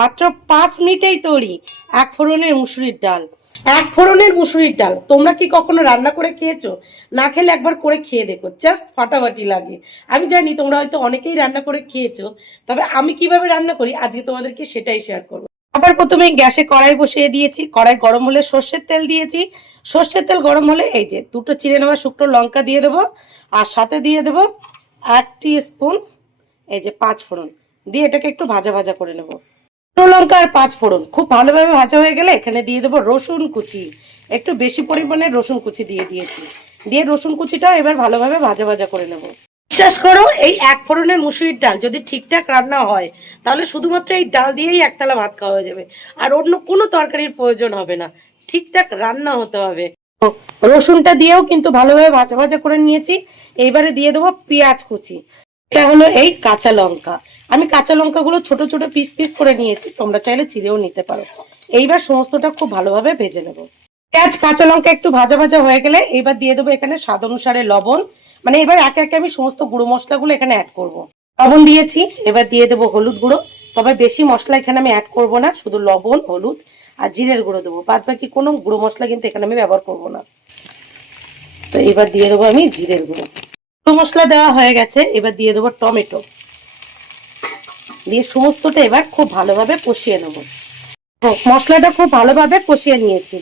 মাত্র 5 মিনিটেই তৈরি এক ফোড়নের মুসুরির ডাল। এক ফোড়নের মুসুরির ডাল তোমরা কি কখনো রান্না করে খেয়েছো? না খেলে একবার করে খেয়ে দেখো, জাস্ট ফাটাফাটি লাগে। আমি জানি তোমরা হয়তো অনেকেই রান্না করে খেয়েছো, তবে আমি কিভাবে রান্না করি আজকে তোমাদেরকে সেটাই শেয়ার করবো। আবার প্রথমে গ্যাসে কড়াই বসিয়ে দিয়েছি, কড়াই গরম হলে সর্ষের তেল দিয়েছি। সর্ষের তেল গরম হলে এই যে দুটো চিড়ে নেওয়া শুকনো লঙ্কা দিয়ে দেবো, আর সাথে দিয়ে দেবো 1 টি স্পুন এই যে 5 ফোড়ন, দিয়ে এটাকে একটু ভাজা ভাজা করে নেবো। শুকনো লঙ্কা আর 5 ফোড়ন খুব ভালোভাবে ভাজা হয়ে গেলে এখানে দিয়ে দেবো রসুন কুচি, একটু বেশি পরিমাণে রসুন কুচি দিয়ে দিয়েছি। দিয়ে রসুন কুচিটা এবার ভালোভাবে ভাজা ভাজা করে নেব। বিশ্বাস করো, এই এক ফোড়নের মুসুরির ডাল যদি ঠিকঠাক রান্না হয় তাহলে শুধুমাত্র এই ডাল দিয়েই একতলা ভাত খাওয়া হয়ে যাবে, আর অন্য কোনো তরকারির প্রয়োজন হবে না। ঠিকঠাক রান্না হতে হবে। রসুনটা দিয়েও কিন্তু ভালোভাবে ভাজা ভাজা করে নিয়েছি। এইবারে দিয়ে দেবো পেঁয়াজ কুচি। এটা হলো এই কাঁচা লঙ্কা, আমি কাঁচা লঙ্কাগুলো ছোট ছোট পিস পিস করে নিয়েছি, তোমরা চাইলে চিড়েও নিতে পারো। এইবার সমস্তটা খুব ভালোভাবে ভেজে নেব। পেঁয়াজ কাঁচা লঙ্কা একটু ভাজা ভাজা হয়ে গেলে এইবার দিয়ে দেবো এখানে স্বাদ অনুসারে লবণ। মানে এবার একে একে আমি সমস্ত গুঁড়ো মশলাগুলো এখানে অ্যাড করব। লবণ দিয়েছি, এবার দিয়ে দেবো হলুদ গুঁড়ো। তবে বেশি মশলা এখানে আমি অ্যাড করব না, শুধু লবণ, হলুদ আর জিরের গুঁড়ো দেবো, বাদ বাকি কোনো গুঁড়ো মশলা কিন্তু এখানে আমি ব্যবহার করব না। তো এবার দিয়ে দেবো আমি জিরের গুঁড়ো। মশলা দেওয়া হয়ে গেছে, এবার দিয়ে দেবো টমেটো, দিয়ে সমস্তটা এবার খুব ভালোভাবে কষিয়ে নেব। মশলাটা খুব ভালোভাবে কষিয়ে নিয়েছি।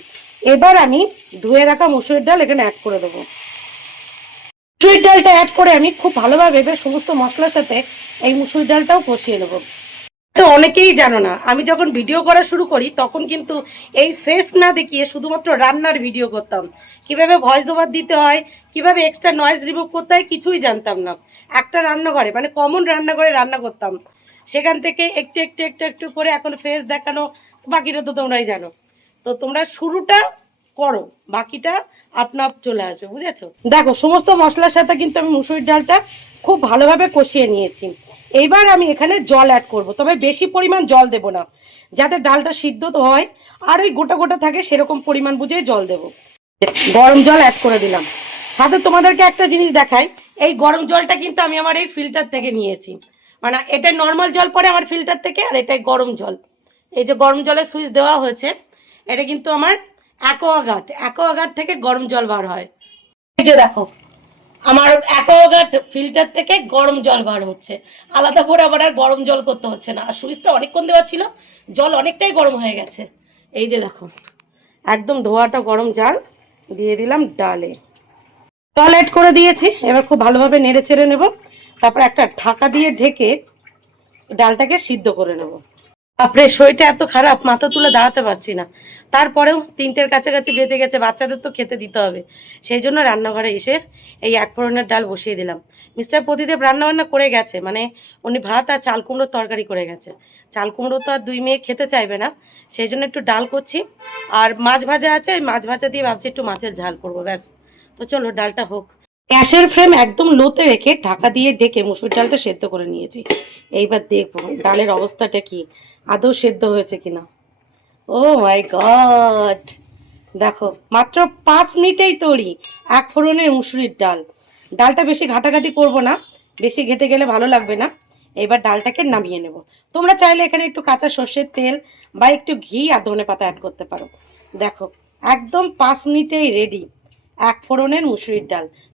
এবার আমি ধুয়ে রাখা মুসুরির ডাল এখানে অ্যাড করে দেবো। মুসুরির ডালটা অ্যাড করে আমি খুব ভালোভাবে এবার সমস্ত মশলার সাথে এই মুসুরির ডালটাও কষিয়ে নেব। তো অনেকেই জানো না, আমি যখন ভিডিও করা শুরু করি তখন কিন্তু এই ফেস না দেখিয়ে শুধুমাত্র রান্নার ভিডিও করতাম। কিভাবে ভয়েস ওভার দিতে হয়, কিভাবে এক্সট্রা নয়েজ রিমুভ করতে হয়, কিছুই জানতাম না। একটা রান্নাঘরে মানে কমন রান্নাঘরে রান্না করতাম, সেখান থেকে একটু একটু একটু একটু করে এখন ফেস দেখানো, বাকিটা তো তোমরাই জানো। তো তোমরা শুরুটা করো, বাকিটা আপনা আপ চলে আসবে, বুঝেছো? দেখো সমস্ত মশলার সাথে কিন্তু আমি মুসুরির ডালটা খুব ভালোভাবে কষিয়ে নিয়েছি। এইবার আমি এখানে জল অ্যাড করব, তবে বেশি পরিমাণ জল দেব না, যাতে ডালটা সিদ্ধ তো হয় আর ওই গোটা গোটা থাকে সেরকম পরিমাণ বুঝে জল দেব। গরম জল অ্যাড করে দিলাম। সাথে তোমাদেরকে একটা জিনিস দেখাই, এই গরম জলটা কিন্তু আমি আমার এই ফিল্টার থেকে নিয়েছি। মানে এটা নর্মাল জল পড়ে আমার ফিল্টার থেকে, আর এটাই গরম জল। এই যে গরম জলের সুইচ দেওয়া হয়েছে, এটা কিন্তু আমার অ্যাকোয়াগার্ড থেকে গরম জল বার হয়। এই যে দেখো আমার অ্যাকোয়াগার্ড ফিল্টার থেকে গরম জল বার হচ্ছে, আলাদা করে আবার আর গরম জল করতে হচ্ছে না। আর সুইচটা অনেকক্ষণ দেওয়া ছিল, জল অনেকটাই গরম হয়ে গেছে। এই যে দেখো একদম ধোয়াটা গরম জল দিয়ে দিলাম ডালে, জল অ্যাড করে দিয়েছি। এবার খুব ভালোভাবে নেড়ে চেড়ে নেব, তারপর একটা ঢাকা দিয়ে ঢেকে ডালটাকে সিদ্ধ করে নেব। বাপরে, শরীরটা এত খারাপ, মাথা তুলে দাঁড়াতে পারছি না। তারপরেও 3টের কাছাকাছি বেজে গেছে, বাচ্চাদের তো খেতে দিতে হবে, সেই জন্য রান্নাঘরে এসে এই এক ফোড়নের ডাল বসিয়ে দিলাম। মিস্টার প্রদীপ রান্নাবান্না করে গেছে, মানে উনি ভাত আর চাল কুমড়োর তরকারি করে গেছে। চাল কুমড়ো তো আর 2 মেয়ে খেতে চাইবে না, সেই জন্য একটু ডাল করছি। আর মাছ ভাজা আছে, ওই মাছ ভাজা দিয়ে ভাবছি একটু মাছের ঝাল করবো, ব্যাস। তো চলো ডালটা হোক। গ্যাসের ফ্লেম একদম লোতে রেখে ঢাকা দিয়ে ঢেকে মুসুর ডালটা সেদ্ধ করে নিয়েছি। এইবার দেখবো ডালের অবস্থাটা কি, আদৌ সেদ্ধ হয়েছে কিনা। ও মাই গড, দেখো মাত্র 5 মিনিটেই তৈরি এক ফোড়নের মুসুরির ডাল। ডালটা বেশি ঘাটাঘাটি করব না, বেশি ঘেটে গেলে ভালো লাগবে না। এবার ডালটাকে নামিয়ে নেব। তোমরা চাইলে এখানে একটু কাঁচা সর্ষের তেল বা একটু ঘি আর ধনেপাতা অ্যাড করতে পারো। দেখো একদম 5 মিনিটেই রেডি এক ফোড়নের মুসুরির ডাল।